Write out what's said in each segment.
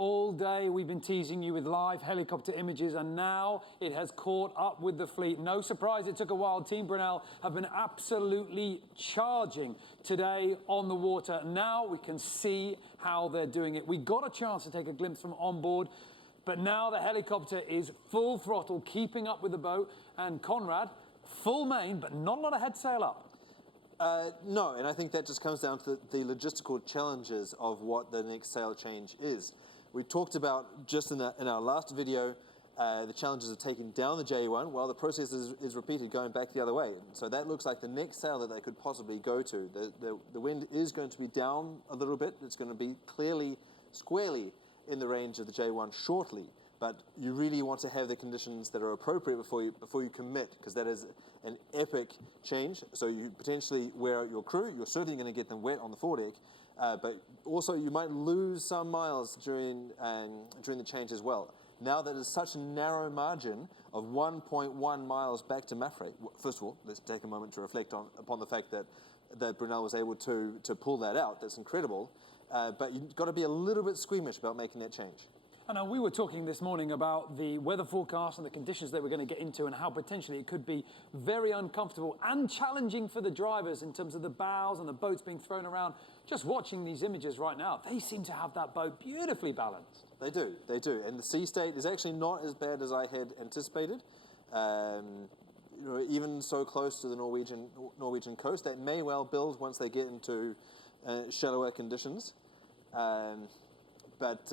All day we've been teasing you with live helicopter images, and now it has caught up with the fleet. No surprise it took a while. Team Brunel have been absolutely charging today on the water. Now we can see how they're doing it. We got a chance to take a glimpse from on board, but now the helicopter is full throttle, keeping up with the boat. And Conrad, full main, but not a lot of head sail up. No, and I think that just comes down to the logistical challenges of what the next sail change is. We talked about just in our last video the challenges of taking down the J1. Well, the process is repeated going back the other way. So that looks like the next sail that they could possibly go to. The wind is going to be down a little bit. It's going to be clearly squarely in the range of the J1 shortly. But you really want to have the conditions that are appropriate before you commit, because that is an epic change. So you potentially wear out your crew. You're certainly going to get them wet on the foredeck, but also you might lose some miles during the change as well. Now that is such a narrow margin of 1.1 miles back to MAPFRE. First of all, let's take a moment to reflect upon the fact that Brunel was able to pull that out. That's incredible. But you've got to be a little bit squeamish about making that change. I know we were talking this morning about the weather forecast and the conditions that we're going to get into, and how potentially it could be very uncomfortable and challenging for the drivers in terms of the bows and the boats being thrown around. Just watching these images right now, they seem to have that boat beautifully balanced. They do. And the sea state is actually not as bad as I had anticipated. Even so close to the Norwegian coast, that may well build once they get into shallower conditions. But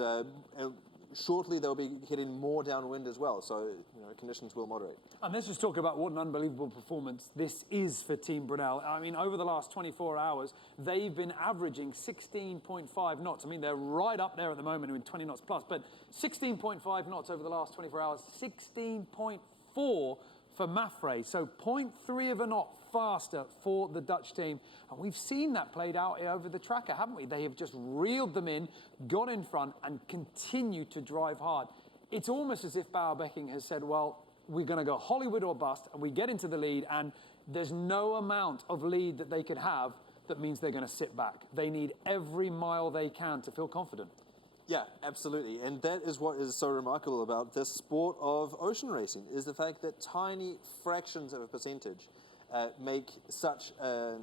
shortly they'll be hitting more downwind as well, so conditions will moderate. And let's just talk about what an unbelievable performance this is for Team Brunel. I mean, over the last 24 hours, they've been averaging 16.5 knots. I mean, they're right up there at the moment with 20 knots plus, but 16.5 knots over the last 24 hours, 16.4 for MAPFRE, so 0.3 of a knot faster for the Dutch team. And we've seen that played out over the tracker, haven't we? They have just reeled them in, got in front, and continue to drive hard. It's almost as if Bauer-Becking has said, well, we're going to go Hollywood or bust, and we get into the lead, and there's no amount of lead that they could have that means they're going to sit back. They need every mile they can to feel confident. Yeah, absolutely. And that is what is so remarkable about this sport of ocean racing, is the fact that tiny fractions of a percentage make such a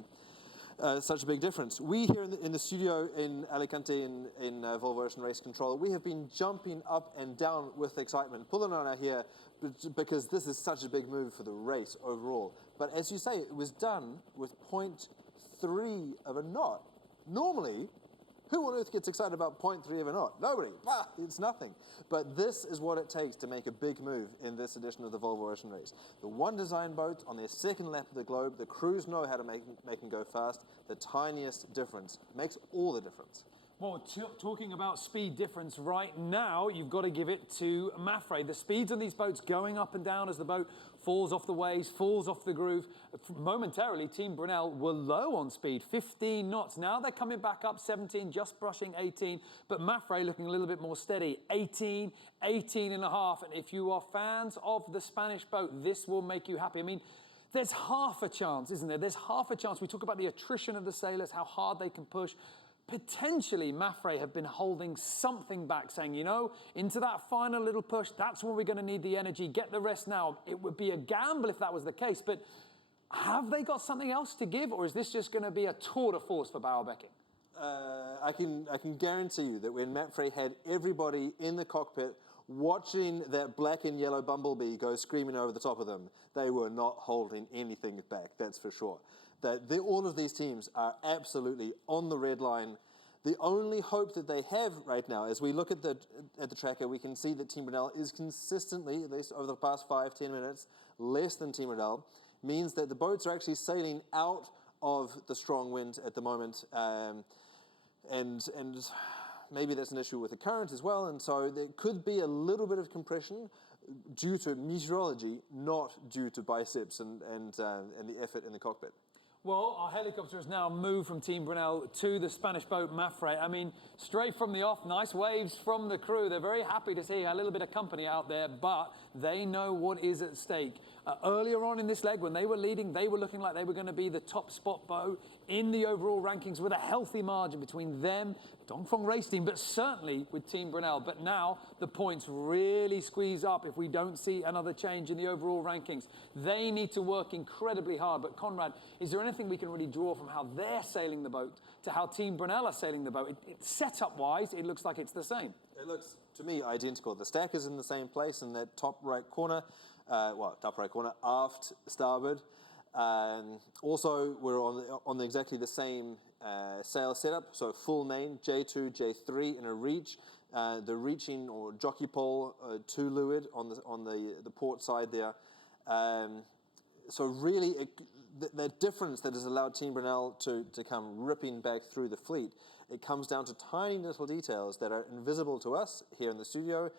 big difference. We here in the studio in Alicante in Volvo Ocean Race Control, we have been jumping up and down with excitement, pulling on our hair, because this is such a big move for the race overall. But as you say, it was done with 0.3 of a knot. Normally, who on earth gets excited about 0.3 of a knot? Nobody. It's nothing. But this is what it takes to make a big move in this edition of the Volvo Ocean Race. The one design boat on their second lap of the globe, the crews know how to make them go fast. The tiniest difference makes all the difference. Well, talking about speed difference right now, you've got to give it to MAPFRE. The speeds on these boats going up and down as the boat falls off the waves, falls off the groove. Momentarily, Team Brunel were low on speed, 15 knots. Now they're coming back up, 17, just brushing 18. But MAPFRE looking a little bit more steady, 18, 18 and a half. And if you are fans of the Spanish boat, this will make you happy. I mean, there's half a chance, isn't there? There's half a chance. We talk about the attrition of the sailors, how hard they can push. Potentially, MAPFRE have been holding something back, saying, into that final little push, that's when we're going to need the energy, get the rest now. It would be a gamble if that was the case, but have they got something else to give, or is this just going to be a tour de force for Bauer-Becking? I can guarantee you that when MAPFRE had everybody in the cockpit watching that black and yellow bumblebee go screaming over the top of them, they were not holding anything back, that's for sure. All of these teams are absolutely on the red line. The only hope that they have right now, as we look at the tracker, we can see that Team Brunel is consistently, at least over the past 5-10 minutes, less than Team Brunel, means that the boats are actually sailing out of the strong wind at the moment, and maybe that's an issue with the current as well, and so there could be a little bit of compression due to meteorology, not due to biceps and the effort in the cockpit. Well, our helicopter has now moved from Team Brunel to the Spanish boat MAPFRE. I mean, straight from the off, nice waves from the crew. They're very happy to see a little bit of company out there, but They know what is at stake. Earlier on in this leg, when they were leading, they were looking like they were going to be the top spot boat in the overall rankings with a healthy margin between them, Dongfeng race team, but certainly with Team Brunel. But now the points really squeeze up if we don't see another change in the overall rankings. They need to work incredibly hard. But Conrad, is there anything we can really draw from how they're sailing the boat to how Team Brunel are sailing the boat? Setup-wise, it looks like it's the same. It looks, to me, identical. The stack is in the same place in that top right corner. Top right corner, aft starboard. Also, we're on exactly the same sail setup, so full main, J2, J3 in a reach. The reaching or jockey pole to leeward on the port side there. So really, the difference that has allowed Team Brunel to come ripping back through the fleet, it comes down to tiny little details that are invisible to us here in the studio.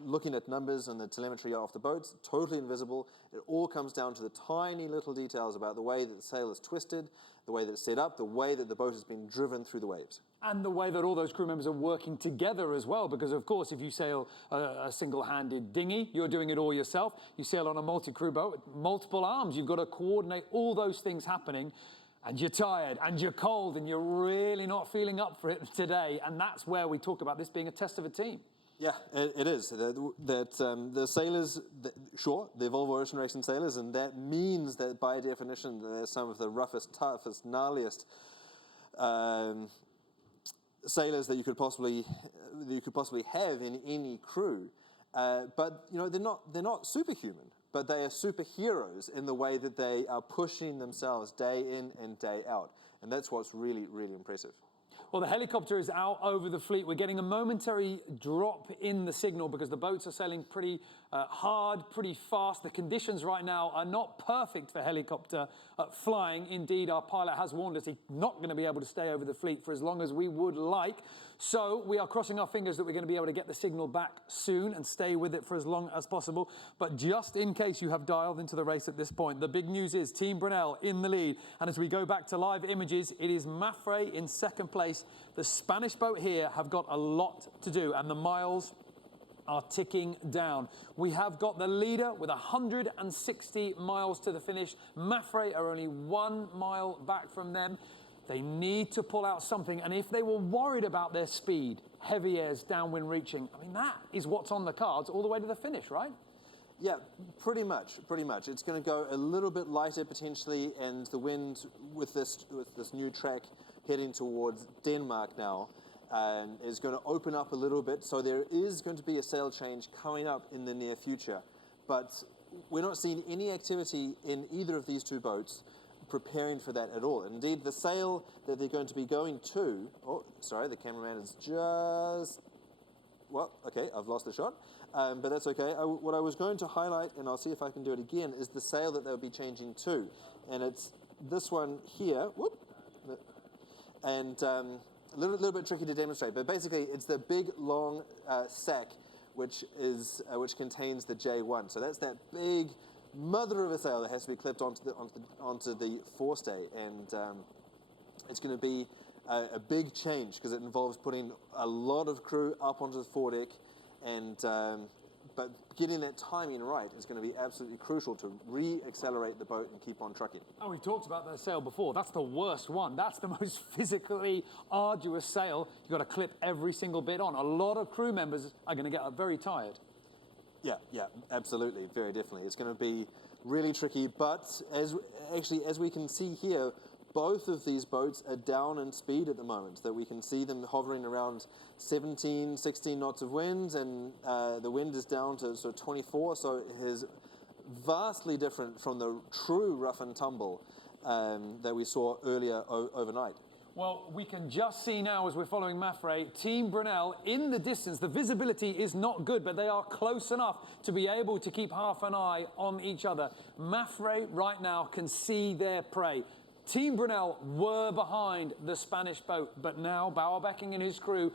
Looking at numbers and the telemetry off the boats, totally invisible. It all comes down to the tiny little details about the way that the sail is twisted, the way that it's set up, the way that the boat has been driven through the waves. And the way that all those crew members are working together as well, because of course, if you sail a single-handed dinghy, you're doing it all yourself. You sail on a multi-crew boat with multiple arms. You've got to coordinate all those things happening. And you're tired, and you're cold, and you're really not feeling up for it today. And that's where we talk about this being a test of a team. Yeah, it is. The sailors, sure, they're Volvo Ocean Racing sailors, and that means that by definition, they're some of the roughest, toughest, gnarliest sailors that you could possibly have in any crew. But you know, they're not superhuman, but they are superheroes in the way that they are pushing themselves day in and day out, and that's what's really, really impressive. Well, the helicopter is out over the fleet. We're getting a momentary drop in the signal because the boats are sailing pretty hard, pretty fast. The conditions right now are not perfect for helicopter flying. Indeed, our pilot has warned us he's not going to be able to stay over the fleet for as long as we would like. So we are crossing our fingers that we're going to be able to get the signal back soon and stay with it for as long as possible. But just in case you have dialed into the race at this point, the big news is Team Brunel in the lead. And as we go back to live images, it is MAPFRE in second place. The Spanish boat here have got a lot to do, and the miles are ticking down. We have got the leader with 160 miles to the finish. MAPFRE are only 1 mile back from them. They need to pull out something, and if they were worried about their speed, heavy airs, downwind reaching, I mean, that is what's on the cards all the way to the finish, right? Yeah, pretty much. It's going to go a little bit lighter potentially, and the wind with this new track heading towards Denmark now is going to open up a little bit. So there is going to be a sail change coming up in the near future, but we're not seeing any activity in either of these two boats preparing for that at all. Indeed, the sail that they're going to be going to, oh, sorry, the cameraman is just, well, okay, I've lost the shot, but that's okay. What I was going to highlight, and I'll see if I can do it again, is the sail that they'll be changing to, and it's this one here, whoop, and a little bit tricky to demonstrate, but basically it's the big long sack which contains the J1. So that's that big mother of a sail that has to be clipped onto the forestay, and it's going to be a big change because it involves putting a lot of crew up onto the foredeck, and but getting that timing right is going to be absolutely crucial to re-accelerate the boat and keep on trucking. Oh, we've talked about that sail before. That's the worst one. That's the most physically arduous sail. You've got to clip every single bit on. A lot of crew members are going to get very tired. Yeah, absolutely, very definitely. It's going to be really tricky, but as we can see here, both of these boats are down in speed at the moment. That we can see them hovering around 17, 16 knots of wind, and the wind is down to sort of 24, so it is vastly different from the true rough and tumble that we saw earlier overnight. Well, we can just see now as we're following MAPFRE, Team Brunel in the distance. The visibility is not good, but they are close enough to be able to keep half an eye on each other. MAPFRE right now can see their prey. Team Brunel were behind the Spanish boat, but now Bauerbecking and his crew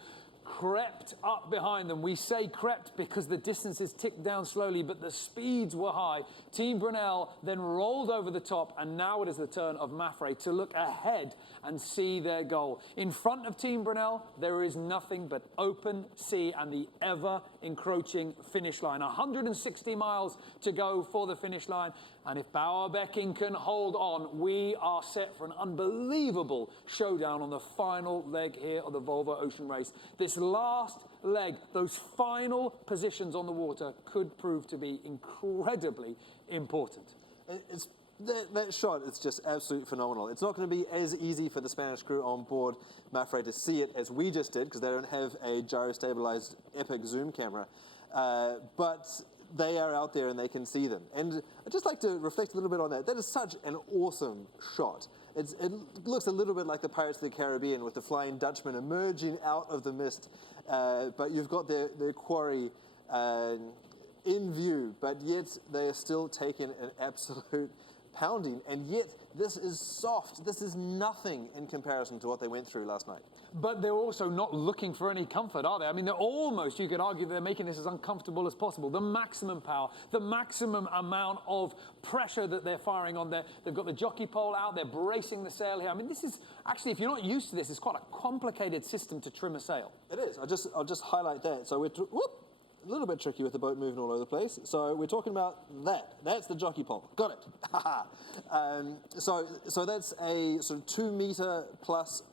crept up behind them. We say crept because the distances ticked down slowly, but the speeds were high. Team Brunel then rolled over the top, and now it is the turn of MAPFRE to look ahead and see their goal. In front of Team Brunel, there is nothing but open sea and the ever-encroaching finish line. 160 miles to go for the finish line, and if Bauer-Becking can hold on, we are set for an unbelievable showdown on the final leg here of the Volvo Ocean Race. This last leg, those final positions on the water, could prove to be incredibly important. That shot is just absolutely phenomenal. It's not going to be as easy for the Spanish crew on board MAPFRE to see it as we just did, because they don't have a gyro-stabilized epic zoom camera. But they are out there and they can see them. And I'd just like to reflect a little bit on that. That is such an awesome shot. It looks a little bit like the Pirates of the Caribbean with the Flying Dutchman emerging out of the mist. But you've got their quarry in view, but yet they are still taking an absolute pounding. And yet this is soft. This is nothing in comparison to what they went through last night. But they're also not looking for any comfort, are they? I mean, they're almost, you could argue, they're making this as uncomfortable as possible. The maximum power, the maximum amount of pressure that they're firing on there. They've got the jockey pole out, they're bracing the sail here. I mean, this is, actually, if you're not used to this, it's quite a complicated system to trim a sail. It is. I'll just highlight that. So we're, a little bit tricky with the boat moving all over the place. So we're talking about that. That's the jockey pole. Got it. So that's a sort of 2 meter plus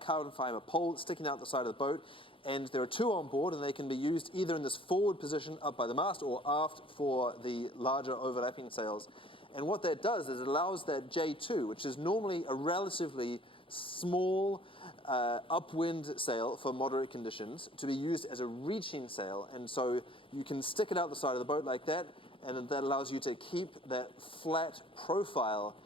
carbon fiber pole sticking out the side of the boat. And there are 2 on board, and they can be used either in this forward position up by the mast or aft for the larger overlapping sails. And what that does is it allows that J2, which is normally a relatively small upwind sail for moderate conditions, to be used as a reaching sail. And so you can stick it out the side of the boat like that, and that allows you to keep that flat profile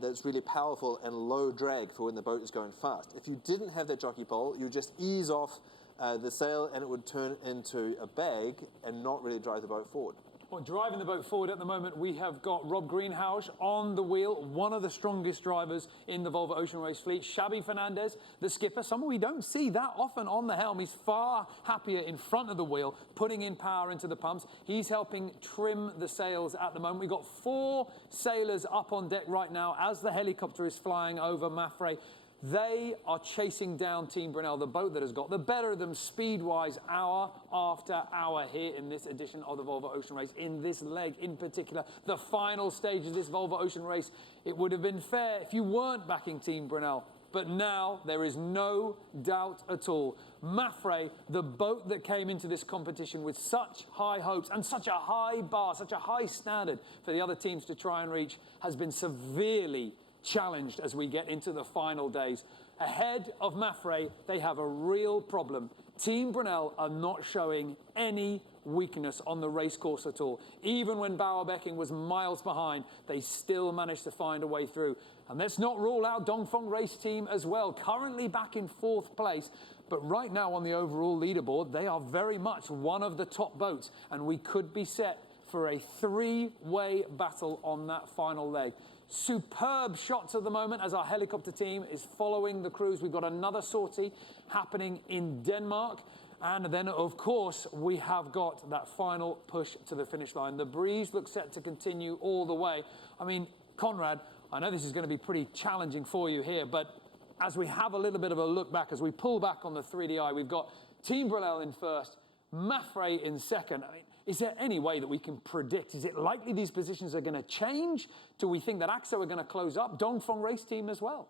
that's really powerful and low drag for when the boat is going fast. If you didn't have that jockey pole, you would just ease off the sail and it would turn into a bag and not really drive the boat forward. Well, driving the boat forward at the moment, we have got Rob Greenhouse on the wheel, one of the strongest drivers in the Volvo Ocean Race fleet. Xabi Fernandez, the skipper, someone we don't see that often on the helm. He's far happier in front of the wheel, putting in power into the pumps. He's helping trim the sails at the moment. We've got 4 sailors up on deck right now as the helicopter is flying over MAPFRE. They are chasing down Team Brunel, the boat that has got the better of them speed-wise hour after hour here in this edition of the Volvo Ocean Race. In this leg in particular, the final stage of this Volvo Ocean Race, it would have been fair if you weren't backing Team Brunel. But now there is no doubt at all. MAPFRE, the boat that came into this competition with such high hopes and such a high bar, such a high standard for the other teams to try and reach, has been severely challenged as we get into the final days. Ahead of MAPFRE, they have a real problem. Team Brunel are not showing any weakness on the race course at all. Even when Bauer-Becking was miles behind, they still managed to find a way through. And let's not rule out Dongfeng race team as well, currently back in 4th place. But right now on the overall leaderboard, they are very much one of the top boats, and we could be set for a 3-way battle on that final leg. Superb shots at the moment as our helicopter team is following the crews. We've got another sortie happening in Denmark. And then, of course, we have got that final push to the finish line. The breeze looks set to continue all the way. I mean, Conrad, I know this is going to be pretty challenging for you here, but as we have a little bit of a look back, as we pull back on the 3DI, we've got Team Brunel in first, MAPFRE in second. I mean, is there any way that we can predict? Is it likely these positions are going to change? Do we think that AXO are going to close up? Dongfeng race team as well?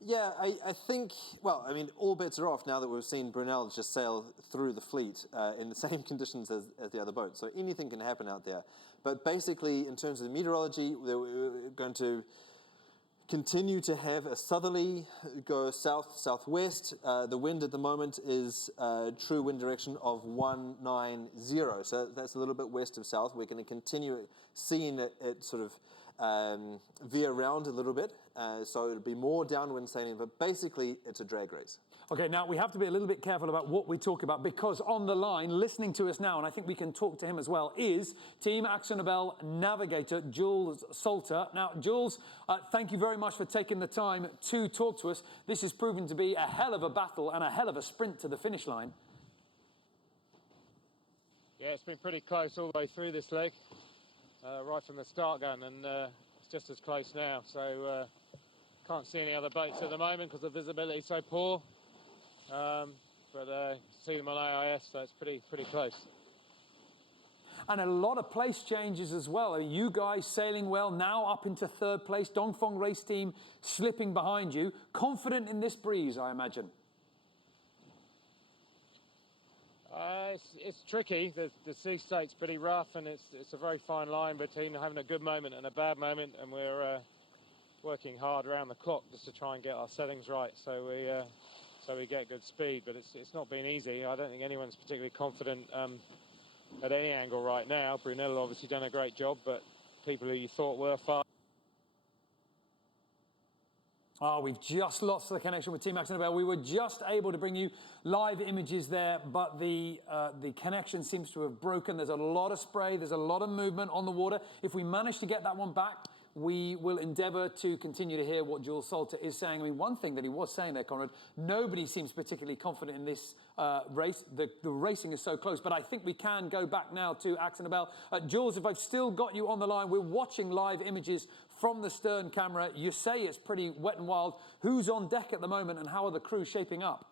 Yeah, I think, well, I mean, all bets are off now that we've seen Brunel just sail through the fleet in the same conditions as the other boats. So anything can happen out there. But basically, in terms of the meteorology, we're going to continue to have a southerly, go south-southwest. The wind at the moment is true wind direction of 190. So that's a little bit west of south. We're going to continue seeing it sort of veer around a little bit. So it'll be more downwind sailing, but basically it's a drag race. Okay, now we have to be a little bit careful about what we talk about, because on the line, listening to us now, and I think we can talk to him as well, is Team AkzoNobel navigator Jules Salter. Now, Jules, thank you very much for taking the time to talk to us. This has proven to be a hell of a battle and a hell of a sprint to the finish line. Yeah, it's been pretty close all the way through this leg, right from the start gun, and it's just as close now. So can't see any other boats at the moment because the visibility is so poor. But see them on AIS, so it's pretty close. And a lot of place changes as well. Are you guys sailing well, now up into third place? Dongfeng race team slipping behind you. Confident in this breeze, I imagine. It's tricky. The sea state's pretty rough, and it's a very fine line between having a good moment and a bad moment, and we're working hard around the clock just to try and get our settings right, so we get good speed. But it's not been easy. I don't think anyone's particularly confident at any angle right now. Brunel obviously done a great job, but people who you thought were far. Oh, we've just lost the connection with Team AkzoNobel. We were just able to bring you live images there, but the connection seems to have broken. There's a lot of spray. There's a lot of movement on the water. If we manage to get that one back, we will endeavour to continue to hear what Jules Salter is saying. I mean, one thing that he was saying there, Conrad, nobody seems particularly confident in this race. The racing is so close, but I think we can go back now to AkzoNobel. Jules, if I've still got you on the line, we're watching live images from the stern camera. You say it's pretty wet and wild. Who's on deck at the moment, and how are the crew shaping up?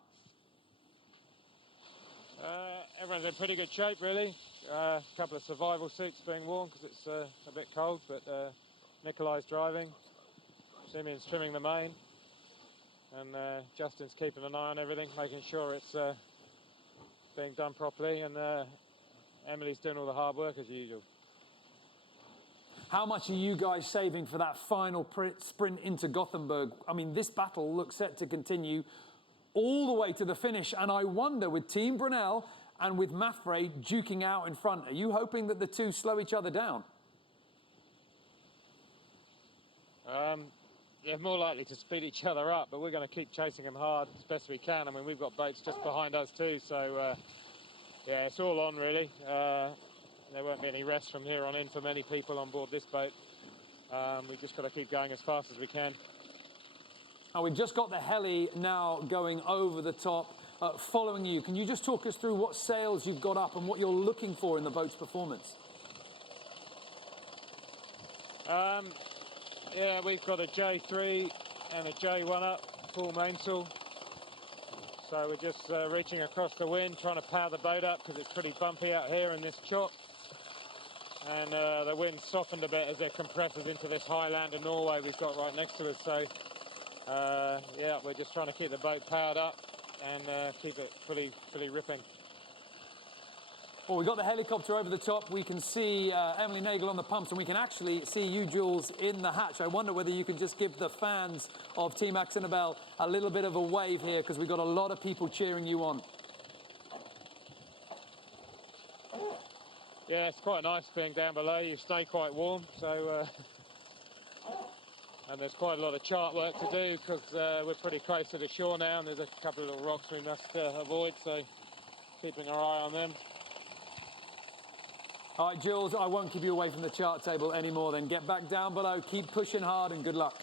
Everyone's in pretty good shape, really. A couple of survival suits being worn because it's a bit cold, but Nikolai's driving, Simeon's trimming the main, and Justin's keeping an eye on everything, making sure it's being done properly, and Emily's doing all the hard work as usual. How much are you guys saving for that final sprint into Gothenburg? I mean, this battle looks set to continue all the way to the finish, and I wonder, with Team Brunel and with MAPFRE duking out in front, are you hoping that the two slow each other down? They're more likely to speed each other up, but we're going to keep chasing them hard as best we can. I mean, we've got boats just behind us too, so yeah, it's all on really. There won't be any rest from here on in for many people on board this boat. We've just got to keep going as fast as we can. Oh, we've just got the heli now going over the top, following you. Can you just talk us through what sails you've got up and what you're looking for in the boat's performance? Yeah, we've got a J3 and a J1 up, full mainsail. So we're just reaching across the wind, trying to power the boat up because it's pretty bumpy out here in this chop. And the wind softened a bit as it compresses into this high land of Norway we've got right next to us. So yeah, we're just trying to keep the boat powered up and keep it fully ripping. Well, we've got the helicopter over the top. We can see Emily Nagel on the pumps, and we can actually see you, Jules, in the hatch. I wonder whether you can just give the fans of Team AkzoNobel a little bit of a wave here, because we've got a lot of people cheering you on. Yeah, it's quite nice being down below. You stay quite warm, so and there's quite a lot of chart work to do because we're pretty close to the shore now, and there's a couple of little rocks we must avoid, so keeping our eye on them. All right, Jules, I won't keep you away from the chart table anymore then. Get back down below, keep pushing hard, and good luck.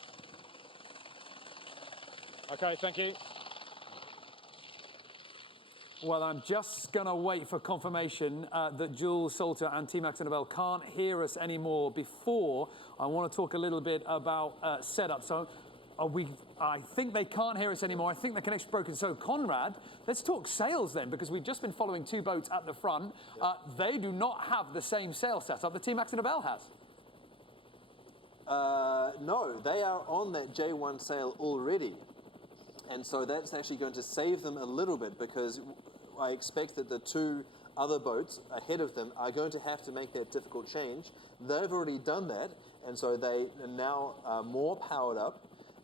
Okay, thank you. Well, I'm just going to wait for confirmation that Jules Salter and Team AkzoNobel can't hear us anymore before I want to talk a little bit about setup. So I think they can't hear us anymore. I think the connection's broken. So, Conrad, let's talk sails then, because we've just been following two boats at the front. They do not have the same sail setup that Team AkzoNobel has. No, they are on that J1 sail already. And so that's actually going to save them a little bit, because I expect that the two other boats ahead of them are going to have to make that difficult change. They've already done that, and so they are now more powered up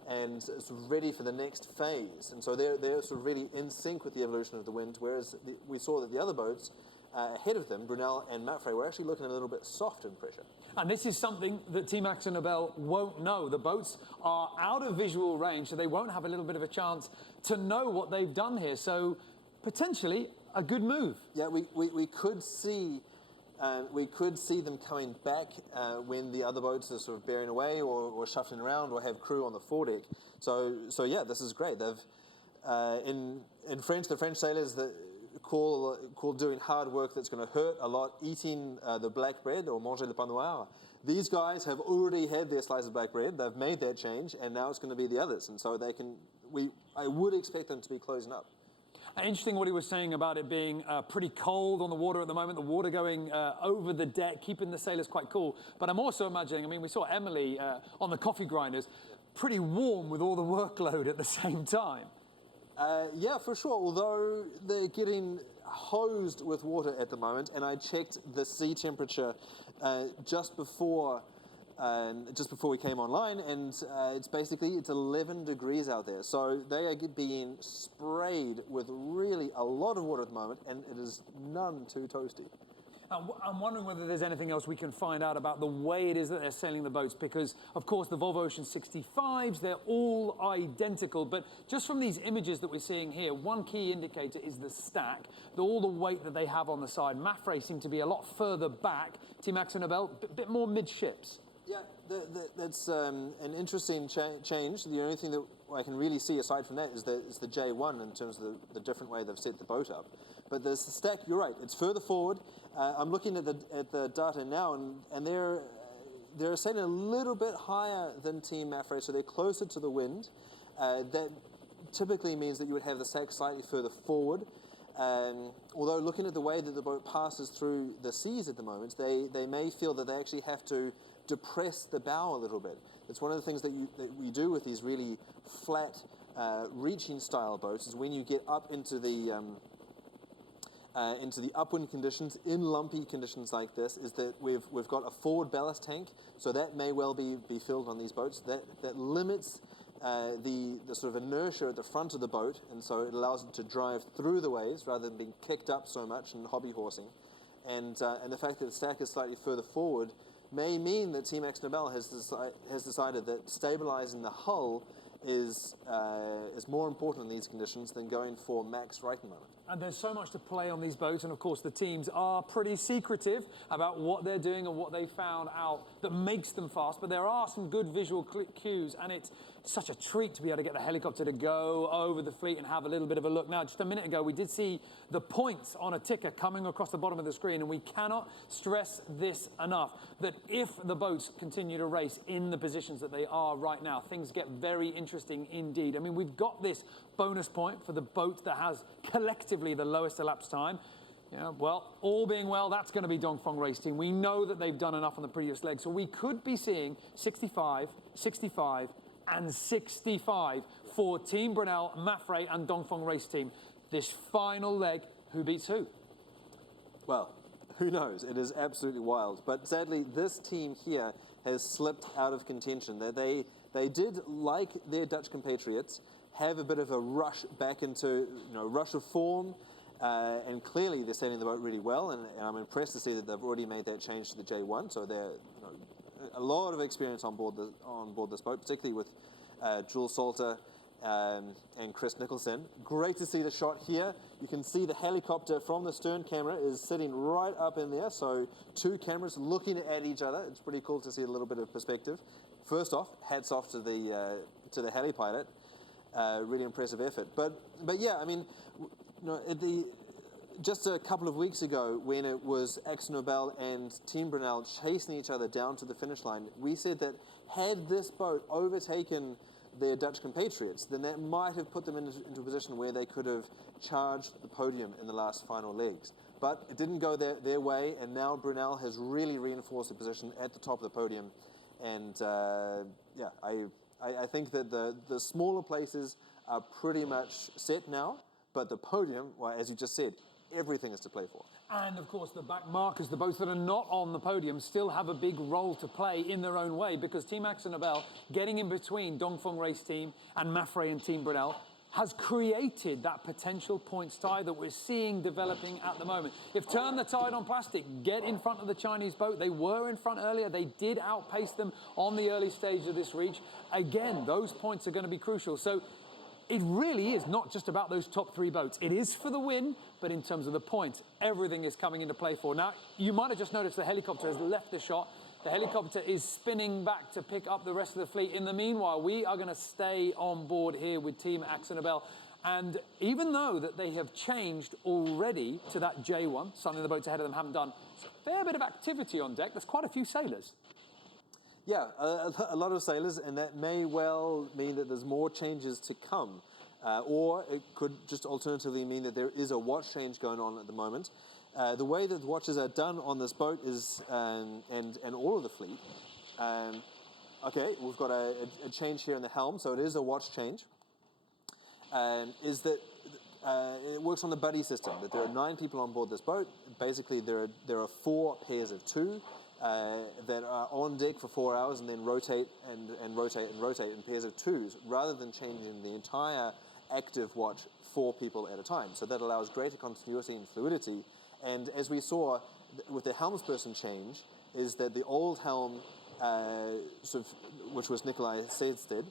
and sort of ready for the next phase. And so they're sort of really in sync with the evolution of the wind, whereas we saw that the other boats ahead of them, Brunel and MAPFRE, were actually looking a little bit soft in pressure. And this is something that Team Axel Nobel won't know. The boats are out of visual range, so they won't have a little bit of a chance to know what they've done here. So potentially a good move. Yeah, we could see them coming back when the other boats are sort of bearing away or shuffling around or have crew on the foredeck. So yeah, this is great. They've in French, the French sailors that call doing hard work that's going to hurt a lot, eating the black bread or manger le pain noir. These guys have already had their slice of black bread. They've made that change, and now it's going to be the others. And so they can. I would expect them to be closing up. Interesting what he was saying about it being pretty cold on the water at the moment, the water going over the deck, keeping the sailors quite cool. But I'm also imagining, I mean, we saw Emily on the coffee grinders, pretty warm with all the workload at the same time. Yeah, for sure, although they're getting hosed with water at the moment, and I checked the sea temperature just before we came online, and it's 11 degrees out there. So they are being sprayed with really a lot of water at the moment, and it is none too toasty. I'm wondering whether there's anything else we can find out about the way it is that they're sailing the boats, because, of course, the Volvo Ocean 65s, they're all identical. But just from these images that we're seeing here, one key indicator is the stack, all the weight that they have on the side. MAPFRE seem to be a lot further back. Team Axel Nobel, a bit more midships. Yeah, that's an interesting change. The only thing that I can really see aside from that is the J1 in terms of the different way they've set the boat up. But the stack, you're right, it's further forward. I'm looking at the data now, and they're sailing a little bit higher than Team MAPFRE, so they're closer to the wind. That typically means that you would have the stack slightly further forward. Although looking at the way that the boat passes through the seas at the moment, they may feel that they actually have to depress the bow a little bit. It's one of the things that we do with these really flat reaching style boats is when you get up into the upwind conditions, in lumpy conditions like this, is that we've got a forward ballast tank, so that may well be filled on these boats. That limits the sort of inertia at the front of the boat, and so it allows it to drive through the waves rather than being kicked up so much and hobby horsing. And the fact that the stack is slightly further forward may mean that Team Axel Nobel has decided that stabilizing the hull is more important in these conditions than going for max right moment. And there's so much to play on these boats, and of course the teams are pretty secretive about what they're doing and what they found out that makes them fast, but there are some good visual cues, and it's such a treat to be able to get the helicopter to go over the fleet and have a little bit of a look. Now, just a minute ago, we did see the points on a ticker coming across the bottom of the screen, and we cannot stress this enough, that if the boats continue to race in the positions that they are right now, things get very interesting indeed. I mean, we've got this bonus point for the boat that has collectively the lowest elapsed time. Yeah, well, all being well, that's going to be Dongfeng race team. We know that they've done enough on the previous leg, so we could be seeing 65, 65, and 65 for Team Brunel, MAPFRE, and Dongfeng race team. This final leg, who beats who? Well, who knows? It is absolutely wild. But sadly, this team here has slipped out of contention. They did, like their Dutch compatriots, have a bit of a rush back into, rush of form, and clearly they're sailing the boat really well, and I'm impressed to see that they've already made that change to the J1, so they're a lot of experience on board this boat, particularly with Jules Salter and Chris Nicholson. Great to see the shot here. You can see the helicopter from the stern camera is sitting right up in there, so two cameras looking at each other. It's pretty cool to see a little bit of perspective. First off, hats off to the heli pilot. Really impressive effort. But yeah, I mean, just a couple of weeks ago, when it was Axel Nobel and Team Brunel chasing each other down to the finish line, we said that had this boat overtaken their Dutch compatriots, then that might have put them into a position where they could have charged the podium in the last final legs. But it didn't go their way, and now Brunel has really reinforced the position at the top of the podium. And yeah, I think that the smaller places are pretty much set now, but the podium, well, as you just said, everything is to play for. And of course, the back markers, the boats that are not on the podium, still have a big role to play in their own way, because Team Axel Nobel, getting in between Dongfeng race team and MAPFRE and Team Brunel, has created that potential points tie that we're seeing developing at the moment. If Turn the Tide on Plastic get in front of the Chinese boat, they were in front earlier, they did outpace them on the early stage of this reach. Again, those points are going to be crucial. So it really is not just about those top 3 boats. It is for the win, but in terms of the points, everything is coming into play for. Now, you might have just noticed the helicopter has left the shot. The helicopter is spinning back to pick up the rest of the fleet. In the meanwhile, we are going to stay on board here with Team Akzo-Nobel. And even though that they have changed already to that J1, something the boats ahead of them haven't done, it's a fair bit of activity on deck. There's quite a few sailors. Yeah, a lot of sailors, and that may well mean that there's more changes to come. Or it could just alternatively mean that there is a watch change going on at the moment. The way that the watches are done on this boat is, and all of the fleet, okay, we've got a change here in the helm, so it is a watch change, is that it works on the buddy system, that there are 9 people on board this boat. Basically, there are 4 pairs of 2 that are on deck for 4 hours and then rotate and rotate and rotate in pairs of 2s, rather than changing the entire active watch 4 people at a time. So that allows greater continuity and fluidity. And as we saw with the helmsperson change, is that the old helm, which was Nikolai Sedsted,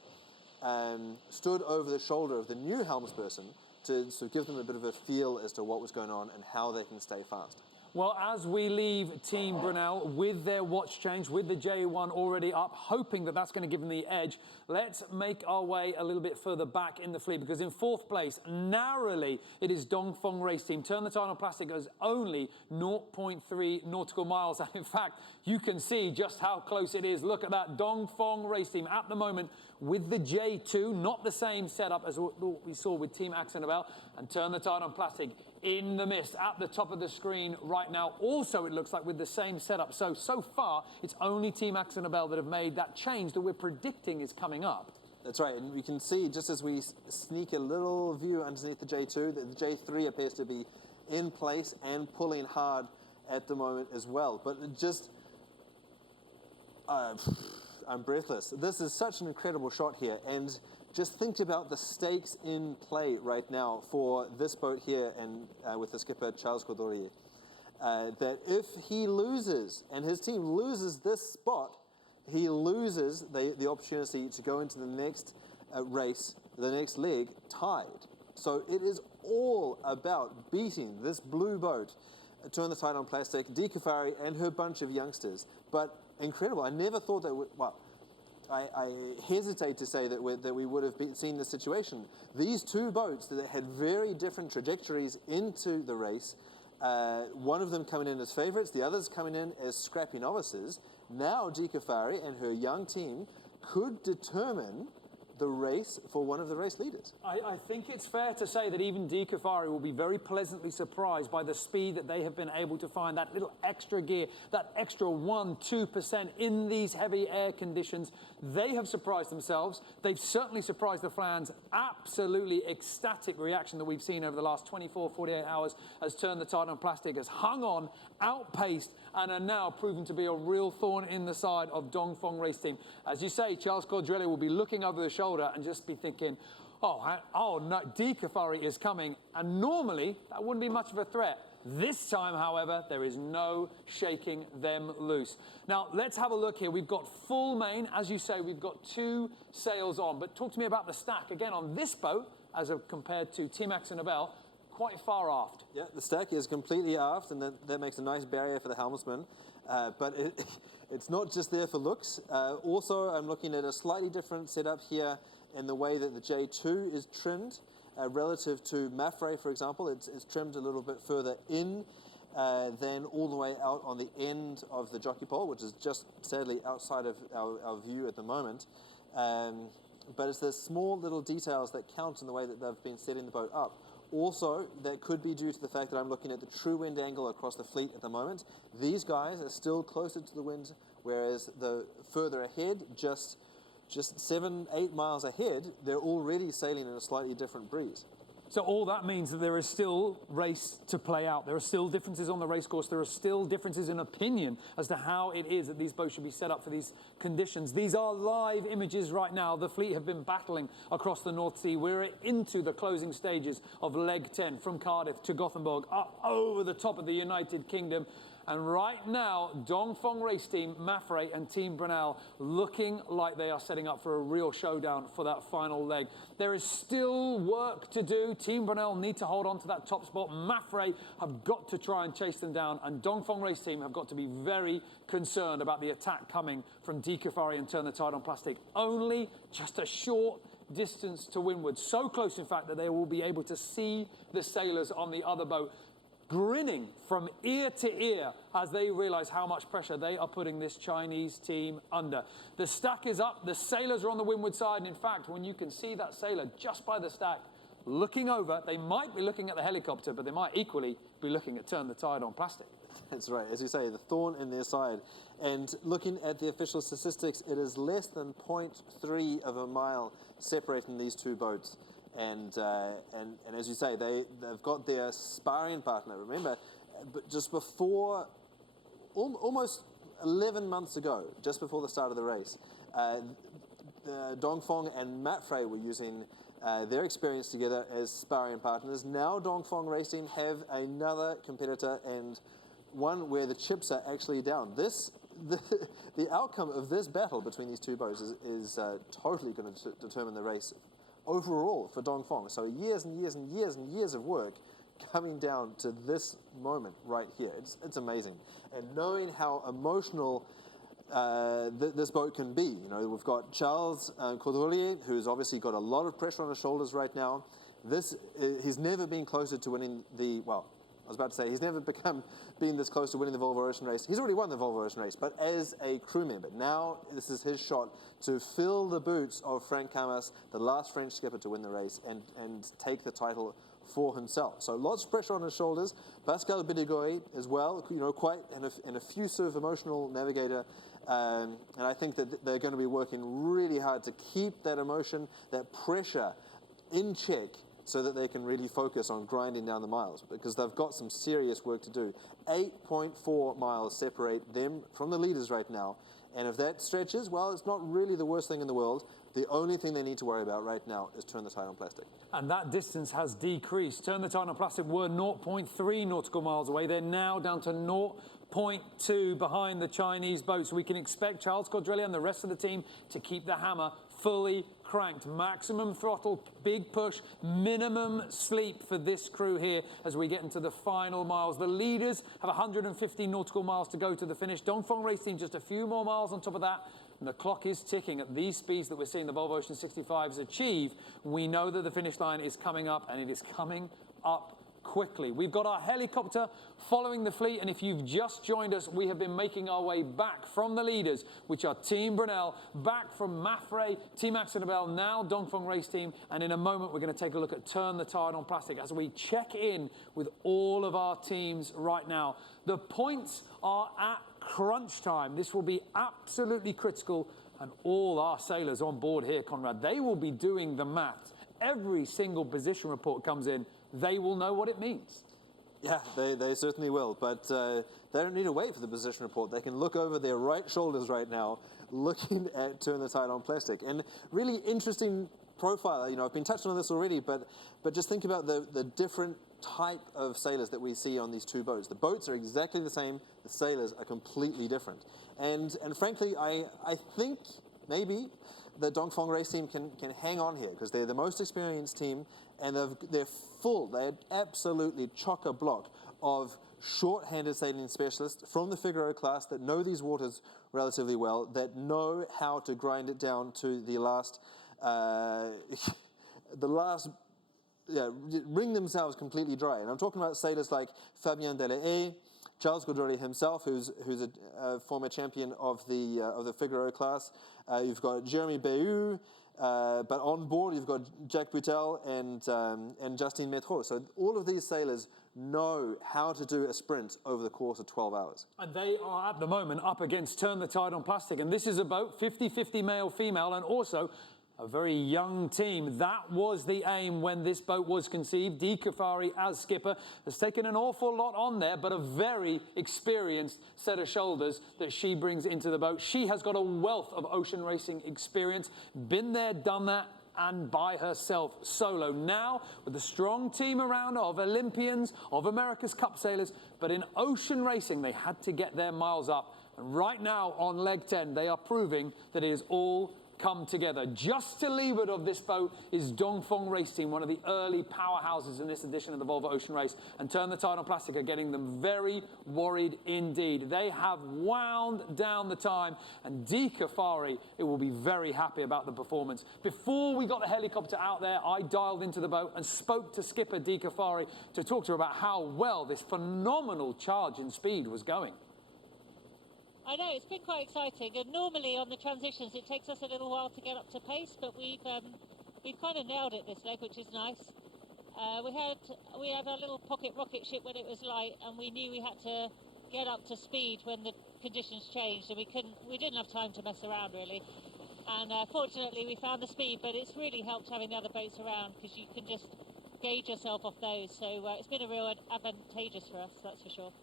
stood over the shoulder of the new helmsperson to sort of give them a bit of a feel as to what was going on and how they can stay fast. Well, as we leave Team Brunel with their watch change, with the J1 already up, hoping that that's going to give them the edge, let's make our way a little bit further back in the fleet, because in 4th place, narrowly, it is Dongfeng Race Team. Turn the Tide on Plastic goes only 0.3 nautical miles. And in fact, you can see just how close it is. Look at that, Dongfeng Race Team at the moment with the J2, not the same setup as what we saw with Team Akzo-Nobel, and Turn the Tide on Plastic in the mist at the top of the screen right now. Also, it looks like with the same setup. So far, it's only Team Akzo-Nobel that have made that change that we're predicting is coming up. That's right, and we can see, just as we sneak a little view underneath the J2, that the J3 appears to be in place and pulling hard at the moment as well. But it just, I'm breathless. This is such an incredible shot here, and just think about the stakes in play right now for this boat here and with the skipper, Charles Coudurier. That if he loses, and his team loses this spot, he loses the opportunity to go into the next race, the next leg, tied. So it is all about beating this blue boat, Turn the Tide on Plastic, Decafari, and her bunch of youngsters. But incredible. I never thought that, well, I hesitate to say that we would have seen this situation. These 2 boats that had very different trajectories into the race, one of them coming in as favourites, the others coming in as scrappy novices. Now Decafari and her young team could determine the race for one of the race leaders. I think it's fair to say that even Decafari will be very pleasantly surprised by the speed that they have been able to find, that little extra gear, that extra 1-2% in these heavy air conditions. They have surprised themselves. They've certainly surprised the fans. Absolutely ecstatic reaction that we've seen over the last 24, 48 hours as Turn the Tide on Plastic has hung on, outpaced, and are now proven to be a real thorn in the side of Dongfeng Race Team. As you say, Charles Coudurier will be looking over the shoulder and just be thinking, oh no, Decafari is coming. And normally, that wouldn't be much of a threat. This time, however, there is no shaking them loose. Now, let's have a look here. We've got full main. As you say, we've got 2 sails on. But talk to me about the stack. Again, on this boat, as compared to Team Akzo-Nobel, quite far aft. Yeah, the stack is completely aft, and that makes a nice barrier for the helmsman. But it's not just there for looks. Also, I'm looking at a slightly different setup here in the way that the J2 is trimmed relative to MAPFRE, for example. It's trimmed a little bit further in than all the way out on the end of the jockey pole, which is just sadly outside of our view at the moment. But it's the small little details that count in the way that they've been setting the boat up. Also, that could be due to the fact that I'm looking at the true wind angle across the fleet at the moment. These guys are still closer to the wind, whereas the further ahead, just 7-8 miles ahead, they're already sailing in a slightly different breeze. So all that means that there is still race to play out. There are still differences on the race course. There are still differences in opinion as to how it is that these boats should be set up for these conditions. These are live images right now. The fleet have been battling across the North Sea. We're into the closing stages of leg 10 from Cardiff to Gothenburg, up over the top of the United Kingdom. And right now, Dongfeng race team, MAPFRE and Team Brunel looking like they are setting up for a real showdown for that final leg. There is still work to do. Team Brunel need to hold on to that top spot. MAPFRE have got to try and chase them down. And Dongfeng race team have got to be very concerned about the attack coming from Decafari and Turn the Tide on Plastic. Only just a short distance to windward. So close, in fact, that they will be able to see the sailors on the other boat grinning from ear to ear as they realize how much pressure they are putting this Chinese team under. The stack is up, the sailors are on the windward side, and in fact, when you can see that sailor just by the stack looking over, they might be looking at the helicopter, but they might equally be looking at Turn the Tide on Plastic. That's right, as you say, the thorn in their side. And looking at the official statistics, it is less than 0.3 of a mile separating these two boats. And as you say, they've got their sparring partner. Remember, but just before, almost 11 months ago, just before the start of the race, Dongfeng and MAPFRE were using their experience together as sparring partners. Now Dongfeng Race Team have another competitor, and one where the chips are actually down. The outcome of this battle between these two boats is totally going to determine the race overall for Dongfeng. So years and years and years and years of work coming down to this moment right here. It's amazing. And knowing how emotional this boat can be. You know, we've got Charles Caudrelier, who's obviously got a lot of pressure on his shoulders right now. He's never been closer to winning I was about to say, he's never been this close to winning the Volvo Ocean Race. He's already won the Volvo Ocean Race, but as a crew member. Now this is his shot to fill the boots of Frank Camas, the last French skipper to win the race, and take the title for himself. So lots of pressure on his shoulders. Pascal Bidigoy as well, you know, quite an effusive, emotional navigator. And I think that they're going to be working really hard to keep that emotion, that pressure in check, so that they can really focus on grinding down the miles, because they've got some serious work to do. 8.4 miles separate them from the leaders right now. And if that stretches, well, it's not really the worst thing in the world. The only thing they need to worry about right now is Turn the Tide on Plastic. And that distance has decreased. Turn the Tide on Plastic were 0.3 nautical miles away. They're now down to 0.2 behind the Chinese boat. So we can expect Charles Caudrelier and the rest of the team to keep the hammer fully cranked. Maximum throttle, big push, minimum sleep for this crew here as we get into the final miles. The leaders have 150 nautical miles to go to the finish. Dongfeng Race Team just a few more miles on top of that. And the clock is ticking at these speeds that we're seeing the Volvo Ocean 65s achieve. We know that the finish line is coming up, and it is coming up quickly. We've got our helicopter following the fleet, and if you've just joined us, we have been making our way back from the leaders, which are Team Brunel, back from MAPFRE, Team Axonabel, now Dongfeng Race Team, and in a moment we're going to take a look at Turn the Tide on Plastic as we check in with all of our teams right now. The points are at crunch time. This will be absolutely critical, and all our sailors on board here, Conrad, they will be doing the maths. Every single position report comes in, they will know what it means. Yeah, they certainly will, but they don't need to wait for the position report. They can look over their right shoulders right now, looking at Turn the Tide on Plastic. And really interesting profile. You know, I've been touching on this already, but just think about the different type of sailors that we see on these two boats. The boats are exactly the same, the sailors are completely different. And frankly, I think maybe the Dongfeng Race Team can hang on here, because they're the most experienced team, and they're absolutely chock-a-block of short-handed sailing specialists from the Figaro class that know these waters relatively well, that know how to grind it down to the last, wring themselves completely dry. And I'm talking about sailors like Fabien Delahaye, Charles Caudrelier himself, who's a former champion of the Figaro class. You've got Jeremy Bayou, but on board you've got Jacques Butel and Justine Métro. So all of these sailors know how to do a sprint over the course of 12 hours. And they are at the moment up against Turn the Tide on Plastic. And this is a boat 50-50 male-female, and also a very young team. That was the aim when this boat was conceived. Decafari, as skipper, has taken an awful lot on there, but a very experienced set of shoulders that she brings into the boat. She has got a wealth of ocean racing experience, been there, done that, and by herself, solo. Now, with a strong team around of Olympians, of America's Cup sailors, but in ocean racing, they had to get their miles up. And right now, on leg 10, they are proving that it is all come together. Just to leeward of this boat is Dongfeng Race Team, one of the early powerhouses in this edition of the Volvo Ocean Race, and Turn the Tide on Plastic are getting them very worried indeed. They have wound down the time, and Decafari, it will be very happy about the performance. Before we got the helicopter out there, I dialed into the boat and spoke to skipper Decafari to talk to her about how well this phenomenal charge in speed was going. I know, it's been quite exciting, and normally on the transitions it takes us a little while to get up to pace, but we've kind of nailed it this leg, which is nice. We had our little pocket rocket ship when it was light, and we knew we had to get up to speed when the conditions changed, and we didn't have time to mess around really. And fortunately we found the speed, but it's really helped having the other boats around because you can just gauge yourself off those. So it's been a real advantageous for us, that's for sure.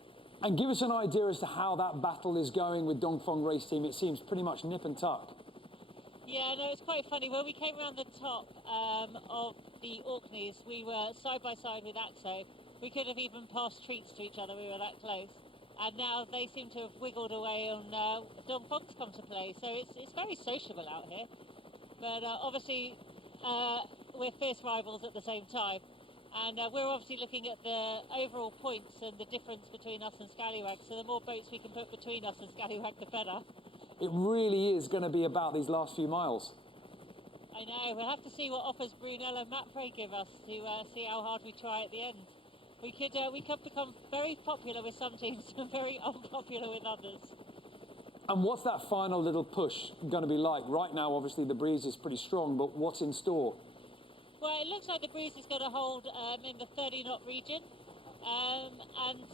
And give us an idea as to how that battle is going with Dongfeng Race Team. It seems pretty much nip and tuck. Yeah, no, it's quite funny. When we came around the top of the Orkneys, we were side by side with AXO. We could have even passed treats to each other, we were that close. And now they seem to have wiggled away on Dongfeng's come to play. So it's very sociable out here. But obviously, we're fierce rivals at the same time. And we're obviously looking at the overall points and the difference between us and Scallywag. So the more boats we can put between us and Scallywag, the better. It really is going to be about these last few miles. I know. We'll have to see what offers Brunel and MAPFRE give us to see how hard we try at the end. We could become very popular with some teams and very unpopular with others. And what's that final little push going to be like? Right now, obviously, the breeze is pretty strong, but what's in store? Well, it looks like the breeze is going to hold in the 30-knot region, and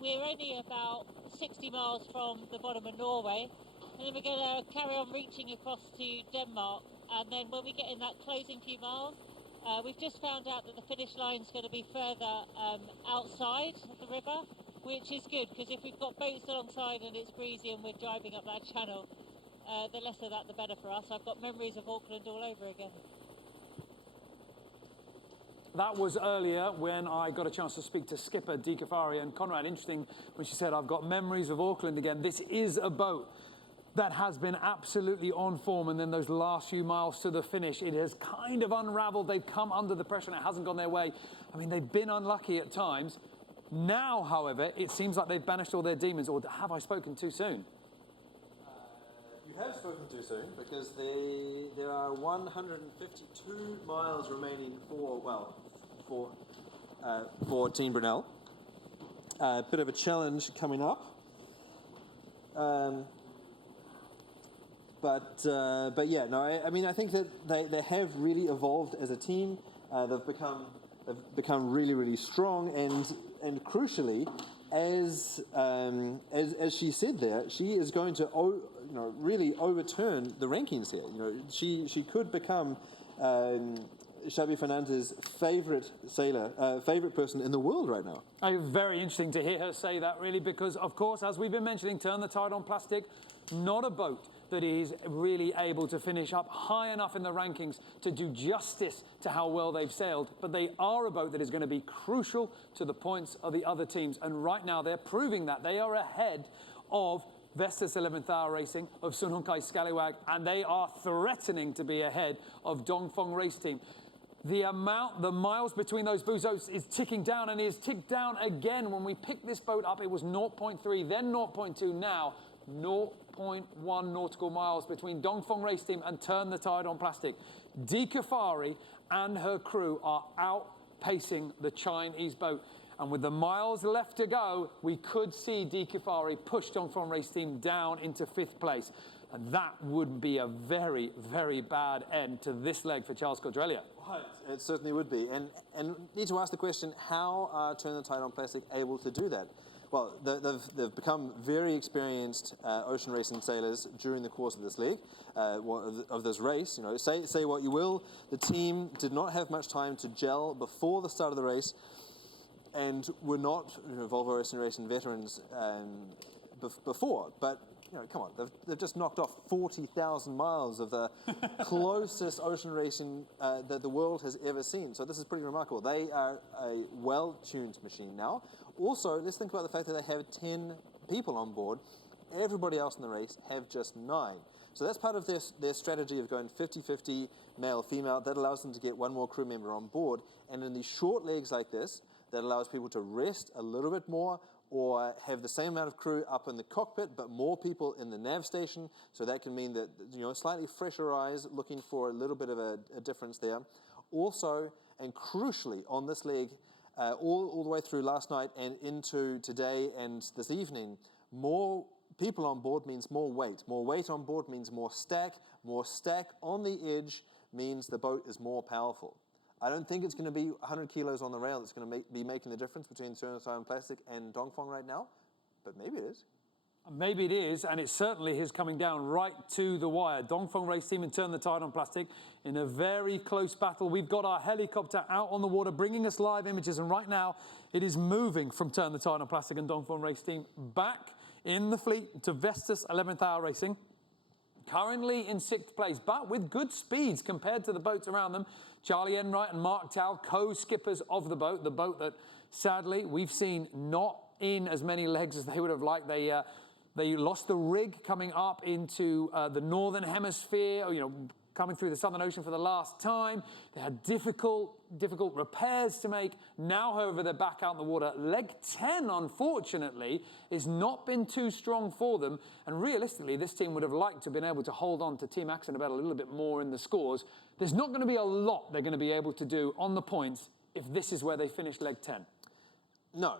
we're only about 60 miles from the bottom of Norway, and then we're going to carry on reaching across to Denmark, and then when we get in that closing few miles, we've just found out that the finish line is going to be further outside of the river, which is good, because if we've got boats alongside and it's breezy and we're driving up that channel, the less of that the better for us. I've got memories of Auckland all over again. That was earlier when I got a chance to speak to skipper Decafari, and Conrad, interesting when she said, I've got memories of Auckland again. This is a boat that has been absolutely on form, and then those last few miles to the finish, it has kind of unraveled. They've come under the pressure and it hasn't gone their way. I mean, they've been unlucky at times. Now, however, it seems like they've banished all their demons, or have I spoken too soon? You have spoken too soon, because there are 152 miles remaining for Team Brunel. A bit of a challenge coming up, but yeah, no, I mean, I think that they have really evolved as a team. They've become really, really strong, and crucially, as she said there, she is going to really overturn the rankings here. She could become Xabi Fernandez's favourite sailor, favourite person in the world right now. Very interesting to hear her say that, really, because, of course, as we've been mentioning, Turn the Tide on Plastic, not a boat that is really able to finish up high enough in the rankings to do justice to how well they've sailed, but they are a boat that is going to be crucial to the points of the other teams, and right now they're proving that. They are ahead of Vestas 11th Hour Racing, of Sun Hung Kai Scallywag, and they are threatening to be ahead of Dongfeng Race Team. The miles between those boats is ticking down, and it is ticked down again. When we picked this boat up, it was 0.3, then 0.2, now 0.1 nautical miles between Dongfeng Race Team and Turn the Tide on Plastic. Decafari and her crew are outpacing the Chinese boat. And with the miles left to go, we could see Decafari push Dongfeng Race Team down into 5th place. And that would be a very, very bad end to this leg for Charles Codrelia. Right, it certainly would be. And need to ask the question, how are Turn the Tide on Plastic able to do that? well, they've become very experienced ocean racing sailors during the course of this leg, of this race. You know, say what you will, the team did not have much time to gel before the start of the race, and were not, you know, Volvo racing veterans before. But you know, come on, they've just knocked off 40,000 miles of the closest ocean racing that the world has ever seen. So this is pretty remarkable. They are a well-tuned machine now. Also, let's think about the fact that they have 10 people on board. Everybody else in the race have just 9. So that's part of their strategy of going 50-50 male-female. That allows them to get one more crew member on board. And in these short legs like this, that allows people to rest a little bit more, or have the same amount of crew up in the cockpit, but more people in the nav station. So that can mean that, you know, slightly fresher eyes looking for a little bit of a difference there. Also, and crucially on this leg, all the way through last night and into today and this evening, more people on board means more weight. More weight on board means more stack. More stack on the edge means the boat is more powerful. I don't think it's going to be 100 kilos on the rail that's going to be making the difference between Turn the Tide on Plastic and Dongfeng right now, but maybe it is. Maybe it is, and it certainly is coming down right to the wire. Dongfeng race team and Turn the Tide on Plastic in a very close battle. We've got our helicopter out on the water bringing us live images, and right now it is moving from Turn the Tide on Plastic and Dongfeng race team back in the fleet to Vestas 11th Hour Racing. Currently in 6th place, but with good speeds compared to the boats around them. Charlie Enright and Mark Tal, co-skippers of the boat that sadly we've seen not in as many legs as they would have liked. They lost the rig coming up into the northern hemisphere, you know, coming through the Southern Ocean for the last time. They had difficult repairs to make. Now, however, they're back out in the water. Leg 10, unfortunately, has not been too strong for them. And realistically, this team would have liked to have been able to hold on to Team Axonabel a little bit more in the scores. There's not going to be a lot they're going to be able to do on the points if this is where they finish leg 10. No,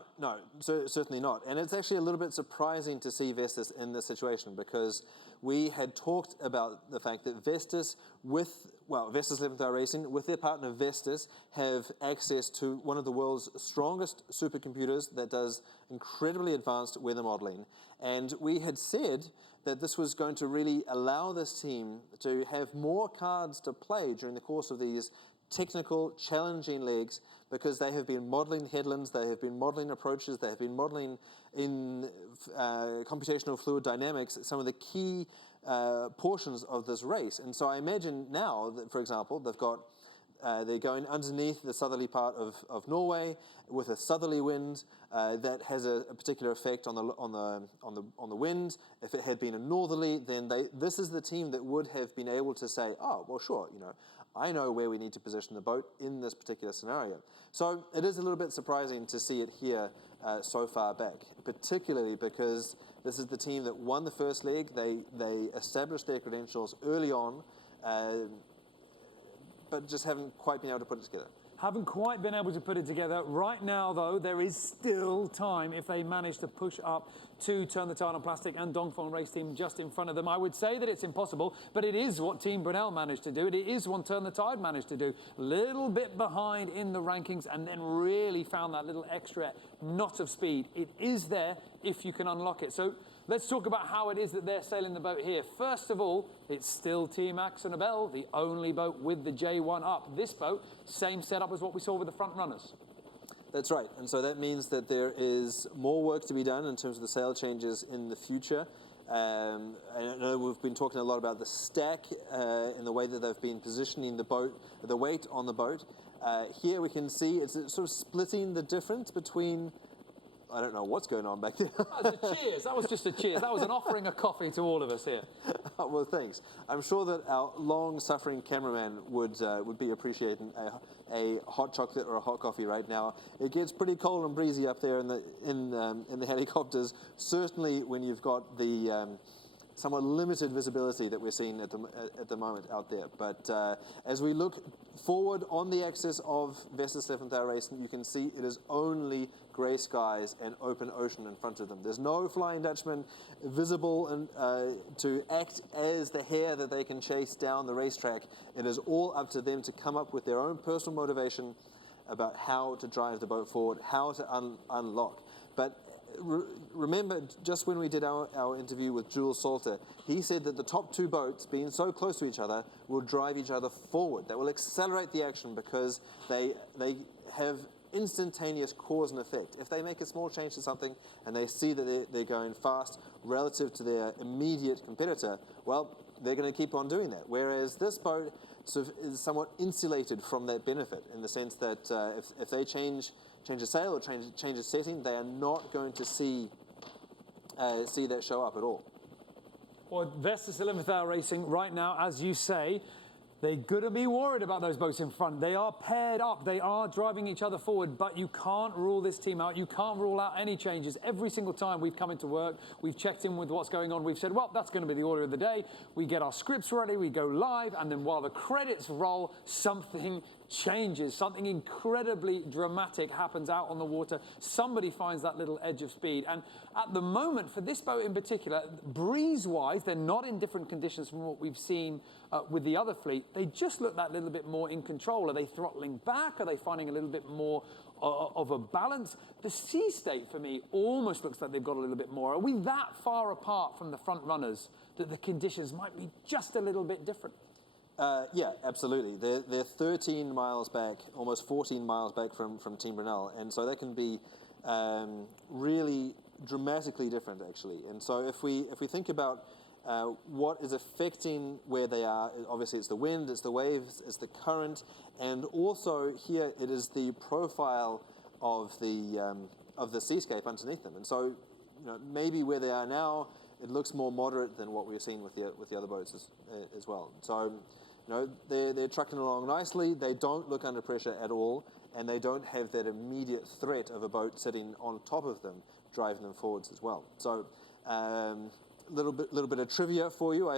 certainly not. And it's actually a little bit surprising to see Vestas in this situation, because we had talked about the fact that Vestas 11th Hour Racing, with their partner Vestas, have access to one of the world's strongest supercomputers that does incredibly advanced weather modeling. And we had said that this was going to really allow this team to have more cards to play during the course of these technical, challenging legs, because they have been modeling headlands, they have been modeling approaches, they have been modeling in computational fluid dynamics some of the key portions of this race. And so I imagine now that, for example, they're going underneath the southerly part of Norway with a southerly wind that has a particular effect on the wind. If it had been a northerly, then this is the team that would have been able to say, oh, well, sure, you know, I know where we need to position the boat in this particular scenario. So it is a little bit surprising to see it here so far back, particularly because this is the team that won the first leg. They established their credentials early on, but just haven't quite been able to put it together. Haven't quite been able to put it together. Right now, though, there is still time if they manage to push up to Turn the Tide on Plastic and Dongfeng race team just in front of them. I would say that it's impossible, but it is what Team Brunel managed to do. It is what Turn the Tide managed to do. A little bit behind in the rankings, and then really found that little extra knot of speed. It is there if you can unlock it. So let's talk about how it is that they're sailing the boat here. First of all, it's still Team Axonabel, the only boat with the J1 up. This boat, same setup as what we saw with the front runners. That's right, and so that means that there is more work to be done in terms of the sail changes in the future. I know we've been talking a lot about the stack in the way that they've been positioning the boat, the weight on the boat. Here we can see it's sort of splitting the difference between, I don't know what's going on back there. That was a cheers. That was just a cheers. That was an offering of coffee to all of us here. Well, thanks. I'm sure that our long-suffering cameraman would be appreciating a hot chocolate or a hot coffee right now. It gets pretty cold and breezy up there in the helicopters. Certainly, when you've got the somewhat limited visibility that we're seeing at the moment out there. But as we look forward on the axis of Vestas 11th Hour Racing, you can see it is only grey skies and open ocean in front of them. There's no Flying Dutchman visible and to act as the hare that they can chase down the racetrack. It is all up to them to come up with their own personal motivation about how to drive the boat forward, how to unlock. But remember, just when we did our interview with Jules Salter, he said that the top two boats, being so close to each other, will drive each other forward. That will accelerate the action because they have instantaneous cause and effect. If they make a small change to something and they see that they're going fast relative to their immediate competitor, well, they're going to keep on doing that. Whereas this boat sort of is somewhat insulated from that benefit in the sense that if they change a sail or change a setting, they are not going to see that show up at all. Well, Vestas 11th Hour Racing right now, as you say, they're going to be worried about those boats in front. They are paired up. They are driving each other forward, but you can't rule this team out. You can't rule out any changes. Every single time we've come into work, we've checked in with what's going on. We've said, well, that's going to be the order of the day. We get our scripts ready, we go live, and then while the credits roll, something changes. Something incredibly dramatic happens out on the water. Somebody finds that little edge of speed. And at the moment, for this boat in particular, breeze-wise, they're not in different conditions from what we've seen with the other fleet. They just look that little bit more in control. Are they throttling back? Are they finding a little bit more of a balance? The sea state, for me, almost looks like they've got a little bit more. Are we that far apart from the front runners that the conditions might be just a little bit different? Yeah, absolutely. They're 13 miles back, almost 14 miles back from Team Brunel, and so that can be really dramatically different, actually. And so if we think about what is affecting where they are, obviously it's the wind, it's the waves, it's the current, and also here it is the profile of the seascape underneath them. And so, maybe where they are now, it looks more moderate than what we're seeing with the other boats as well. So, they're trucking along nicely. They don't look under pressure at all, and they don't have that immediate threat of a boat sitting on top of them, driving them forwards as well. So, little bit of trivia for you.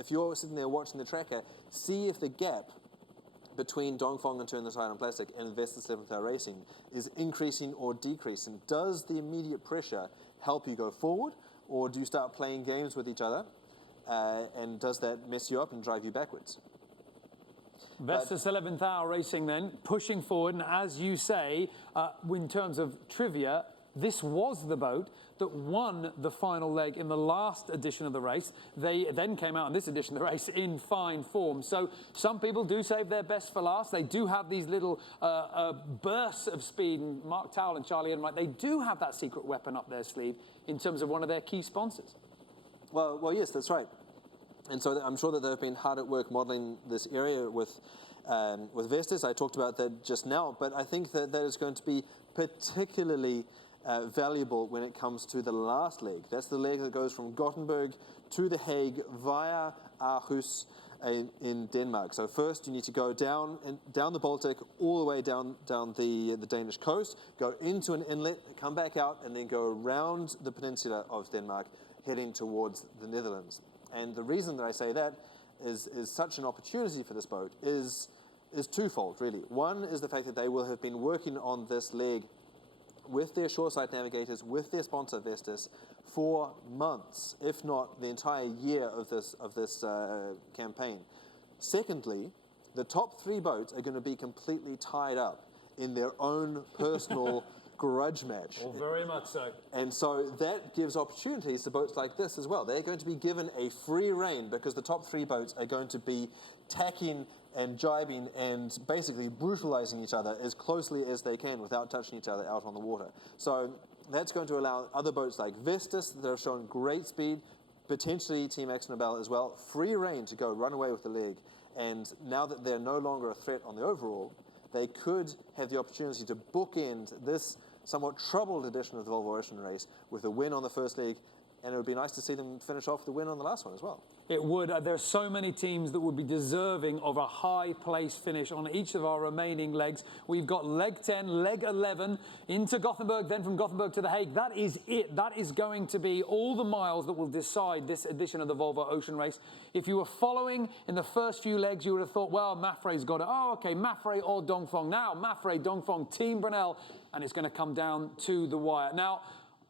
If you're sitting there watching the tracker, see if the gap between Dongfeng and Turn the Tide on Plastic and Vestas 11th Hour Racing is increasing or decreasing. Does the immediate pressure help you go forward, or do you start playing games with each other, and does that mess you up and drive you backwards? Vestas 11th Hour Racing then, pushing forward, and as you say, in terms of trivia, this was the boat that won the final leg in the last edition of the race. They then came out in this edition of the race in fine form. So some people do save their best for last. They do have these little bursts of speed, and Mark Towell and Charlie Enright, they do have that secret weapon up their sleeve in terms of one of their key sponsors. Well, yes, that's right. And so I'm sure that they've been hard at work modelling this area with Vestas. I talked about that just now, but I think that is going to be particularly valuable when it comes to the last leg. That's the leg that goes from Gothenburg to The Hague via Aarhus in Denmark. So first you need to go down the Baltic, all the way down the Danish coast, go into an inlet, come back out, and then go around the peninsula of Denmark, heading towards the Netherlands. And the reason that I say that is such an opportunity for this boat is twofold, really. One is the fact that they will have been working on this leg with their shoreside navigators, with their sponsor Vestas, for months, if not the entire year of this campaign. Secondly, the top three boats are going to be completely tied up in their own personal grudge match. Oh, very much so. And so that gives opportunities to boats like this as well. They're going to be given a free rein because the top three boats are going to be tacking and jibing and basically brutalizing each other as closely as they can without touching each other out on the water. So that's going to allow other boats like Vestas that have shown great speed, potentially Team AkzoNobel as well, free rein to go run away with the leg. And now that they're no longer a threat on the overall, they could have the opportunity to bookend this somewhat troubled edition of the Volvo Ocean Race with a win on the first leg, and it would be nice to see them finish off the win on the last one as well. It would. There are so many teams that would be deserving of a high place finish on each of our remaining legs. We've got leg 10, leg 11 into Gothenburg, then from Gothenburg to The Hague. That is it. That is going to be all the miles that will decide this edition of the Volvo Ocean Race. If you were following in the first few legs, you would have thought, well, MAPFRE's got it. Oh, okay, MAPFRE or Dongfeng. Now, MAPFRE, Dongfeng, Team Brunel, and it's going to come down to the wire. Now,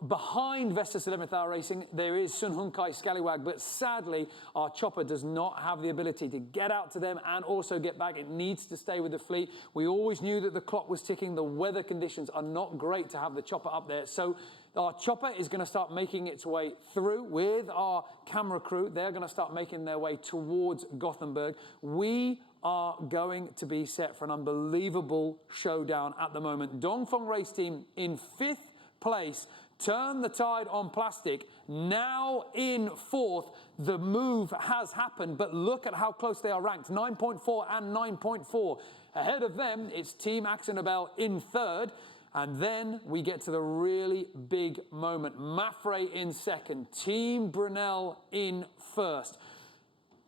behind Vestas 11th Hour Racing, there is Sun Hunkai Scallywag, but sadly, our chopper does not have the ability to get out to them and also get back. It needs to stay with the fleet. We always knew that the clock was ticking. The weather conditions are not great to have the chopper up there. So Our chopper is going to start making its way through with our camera crew. They're going to start making their way towards Gothenburg. We are going to be set for an unbelievable showdown at the moment. Dongfeng race team in 5th place. Turn the tide on plastic. Now in 4th. The move has happened, but look at how close they are ranked. 9.4 and 9.4. Ahead of them, it's Team Axonabel in 3rd. And then we get to the really big moment. MAPFRE in 2nd. Team Brunel in 1st.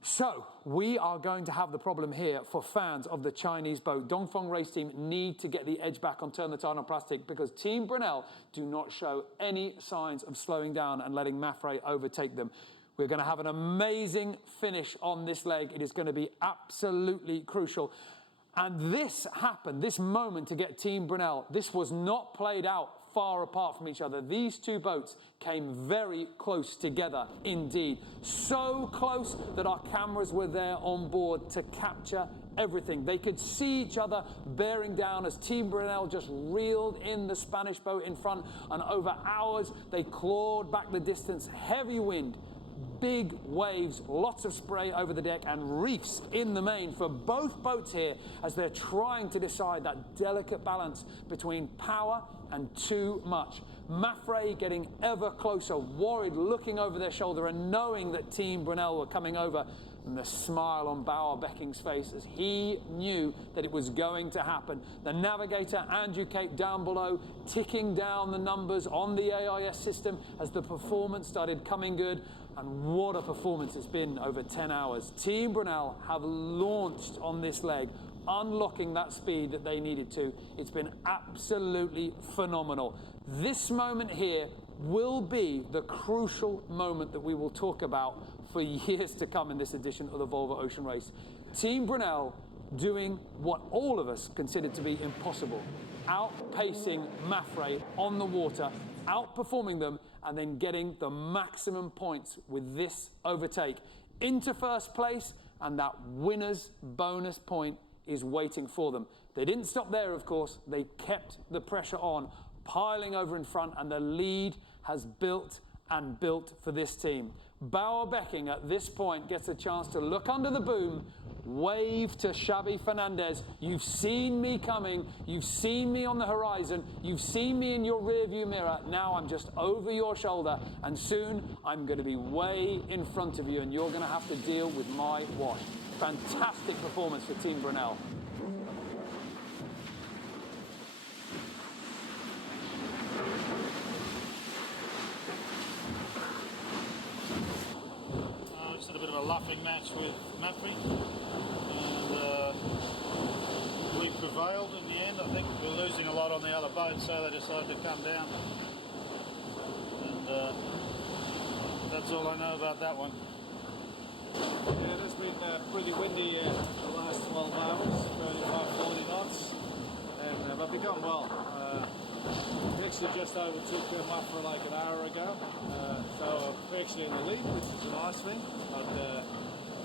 So we are going to have the problem here for fans of the Chinese boat. Dongfeng race team need to get the edge back on Turn the Tide on Plastic because Team Brunel do not show any signs of slowing down and letting MAPFRE overtake them. We're going to have an amazing finish on this leg. It is going to be absolutely crucial. And this happened, this moment to get Team Brunel, this was not played out far apart from each other. These two boats came very close together indeed. So close that our cameras were there on board to capture everything. They could see each other bearing down as Team Brunel just reeled in the Spanish boat in front, and over hours they clawed back the distance. Heavy wind, big waves, lots of spray over the deck, and reefs in the main for both boats here as they're trying to decide that delicate balance between power and too much. MAPFRE getting ever closer, worried, looking over their shoulder and knowing that Team Brunel were coming over, and the smile on Bauer Becking's face as he knew that it was going to happen. The navigator, Andrew Cape, down below, ticking down the numbers on the AIS system as the performance started coming good. And what a performance it's been over 10 hours. Team Brunel have launched on this leg, unlocking that speed that they needed to. It's been absolutely phenomenal. This moment here will be the crucial moment that we will talk about for years to come in this edition of the Volvo Ocean Race. Team Brunel doing what all of us considered to be impossible, outpacing MAPFRE on the water, outperforming them, and then getting the maximum points with this overtake into 1st place, and that winner's bonus point is waiting for them. They didn't stop there, of course. They kept the pressure on, piling over in front, and the lead has built and built for this team. Bauer Becking at this point gets a chance to look under the boom, wave to Xavi Fernandez. You've seen me coming, you've seen me on the horizon, you've seen me in your rearview mirror. Now I'm just over your shoulder, and soon I'm going to be way in front of you, and you're going to have to deal with my wash. Fantastic performance for Team Brunel. Just had a bit of a laughing match with MAPFRE, and we prevailed in the end. I think we were losing a lot on the other boat, so they decided to come down. And that's all I know about that one. Yeah, it has been pretty windy the last 12 hours, 35-40 knots, and but we've gone well. We actually just overtook MAPFRE like an hour ago, so we're actually in the lead, which is a nice thing, but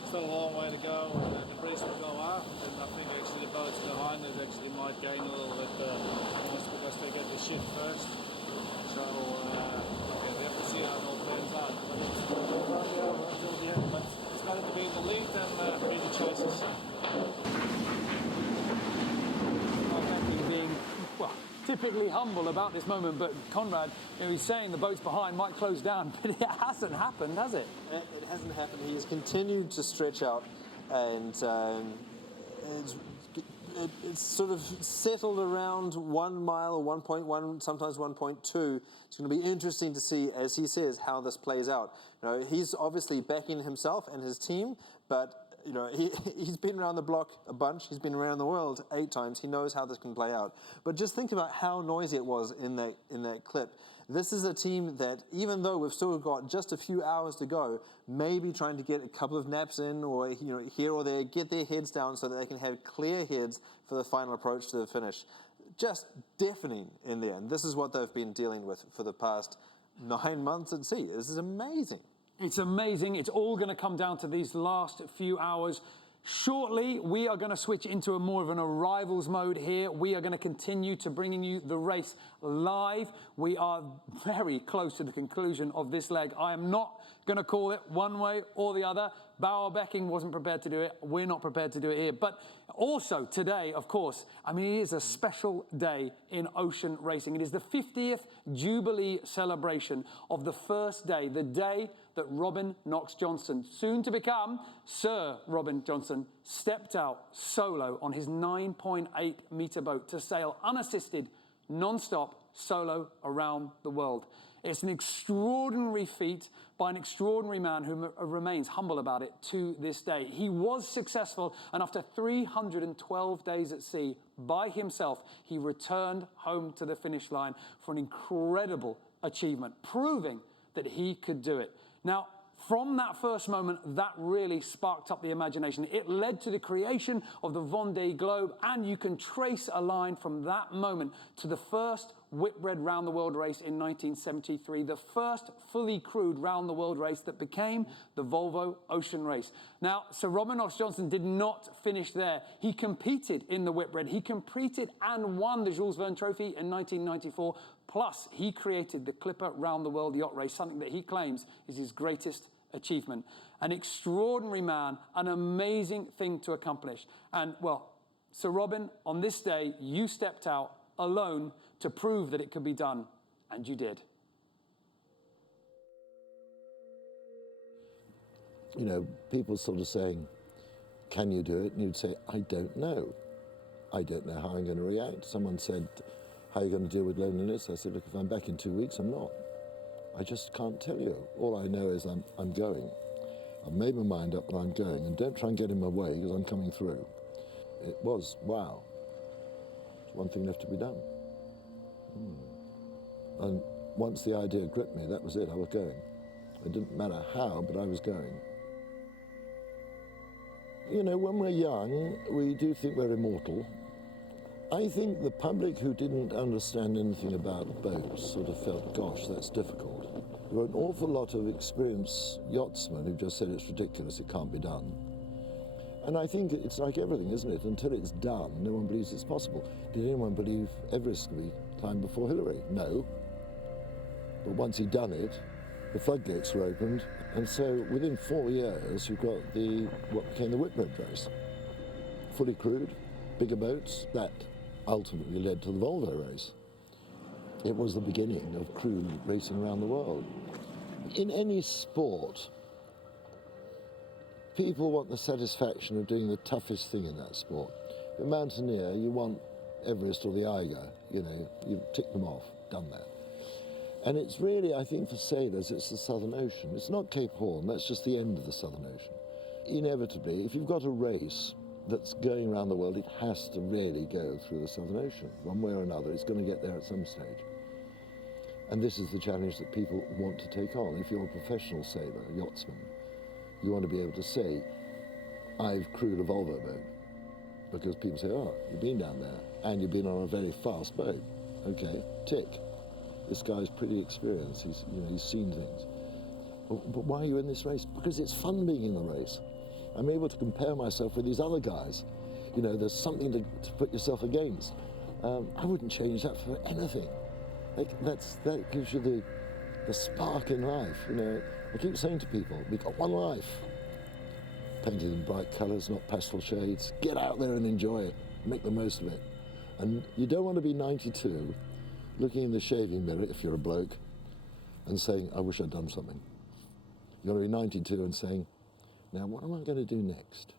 still a long way to go, and the breeze will go out, and I think actually the boats behind us actually might gain a little bit almost because they get the shift first. So okay, we have to see how it all plans out. But it's until the end, but it's better to be in the lead than be the choices. Being, well, typically humble about this moment, but Conrad, he's saying the boats behind might close down, but it hasn't happened, has it? It hasn't happened. He has continued to stretch out, and it's sort of settled around 1 mile, 1.1, sometimes 1.2. It's going to be interesting to see, as he says, how this plays out. You know, he's obviously backing himself and his team, but you know, he's been around the block a bunch. He's been around the world 8 times. He knows how this can play out. But just think about how noisy it was in that clip. This is a team that, even though we've still got just a few hours to go, maybe trying to get a couple of naps in, or here or there, get their heads down so that they can have clear heads for the final approach to the finish. Just deafening in the end. This is what they've been dealing with for the past 9 months at sea. This is amazing. It's amazing. It's all going to come down to these last few hours. Shortly, we are going to switch into more of an arrivals mode here. We are going to continue to bringing you the race live. We are very close to the conclusion of this leg. I am not going to call it one way or the other. Bauer Becking wasn't prepared to do it. We're not prepared to do it here. But also today, of course, I mean, it is a special day in ocean racing. It is the 50th Jubilee celebration of the first day, the day that Robin Knox-Johnston, soon to become Sir Robin Johnson, stepped out solo on his 9.8 metre boat to sail unassisted, non-stop, solo around the world. It's an extraordinary feat by an extraordinary man who remains humble about it to this day. He was successful, and after 312 days at sea by himself, he returned home to the finish line for an incredible achievement, proving that he could do it. Now, from that first moment, that really sparked up the imagination. It led to the creation of the Vendée Globe, and you can trace a line from that moment to the first Whitbread round the world race in 1973, the first fully crewed round the world race that became the Volvo Ocean Race. Now, Sir Robin Knox-Johnston did not finish there. He competed in the Whitbread. He competed and won the Jules Verne Trophy in 1994. Plus, he created the Clipper round the world yacht race, something that he claims is his greatest achievement. An extraordinary man, an amazing thing to accomplish. And, well, Sir Robin, on this day, you stepped out alone to prove that it could be done, and you did. You know, people sort of saying, can you do it? And you'd say, I don't know. I don't know how I'm going to react. Someone said, how are you going to deal with loneliness? I said, look, if I'm back in 2 weeks, I'm not. I just can't tell you. All I know is I'm going. I've made my mind up and I'm going. And don't try and get in my way because I'm coming through. It was, wow. There's one thing left to be done. And once the idea gripped me, that was it, I was going. It didn't matter how, but I was going. You know, when we're young, we do think we're immortal. I think the public who didn't understand anything about boats sort of felt, gosh, that's difficult. There were an awful lot of experienced yachtsmen who just said it's ridiculous, it can't be done. And I think it's like everything, isn't it? Until it's done, no one believes it's possible. Did anyone believe Everest could be climbed before Hillary? No. But once he'd done it, the floodgates were opened, and so within 4 years, you've got what became the Whitbread race. Fully crewed, bigger boats, that ultimately led to the Volvo race. It was the beginning of crew racing around the world. In any sport, people want the satisfaction of doing the toughest thing in that sport. The mountaineer, you want Everest or the Eiger, you know, you tick them off, done that. And it's really, I think for sailors, it's the Southern Ocean. It's not Cape Horn, that's just the end of the Southern Ocean. Inevitably, if you've got a race that's going around the world, it has to really go through the Southern Ocean. One way or another, it's going to get there at some stage. And this is the challenge that people want to take on. If you're a professional sailor, a yachtsman, you want to be able to say, I've crewed a Volvo boat. Because people say, oh, you've been down there, and you've been on a very fast boat. Okay, tick. This guy's pretty experienced, he's seen things. But why are you in this race? Because it's fun being in the race. I'm able to compare myself with these other guys. You know, there's something to put yourself against. I wouldn't change that for anything. That gives you the spark in life, you know. I keep saying to people, we've got one life. Painted in bright colours, not pastel shades. Get out there and enjoy it. Make the most of it. And you don't want to be 92, looking in the shaving mirror, if you're a bloke, and saying, I wish I'd done something. You want to be 92 and saying, now what am I going to do next?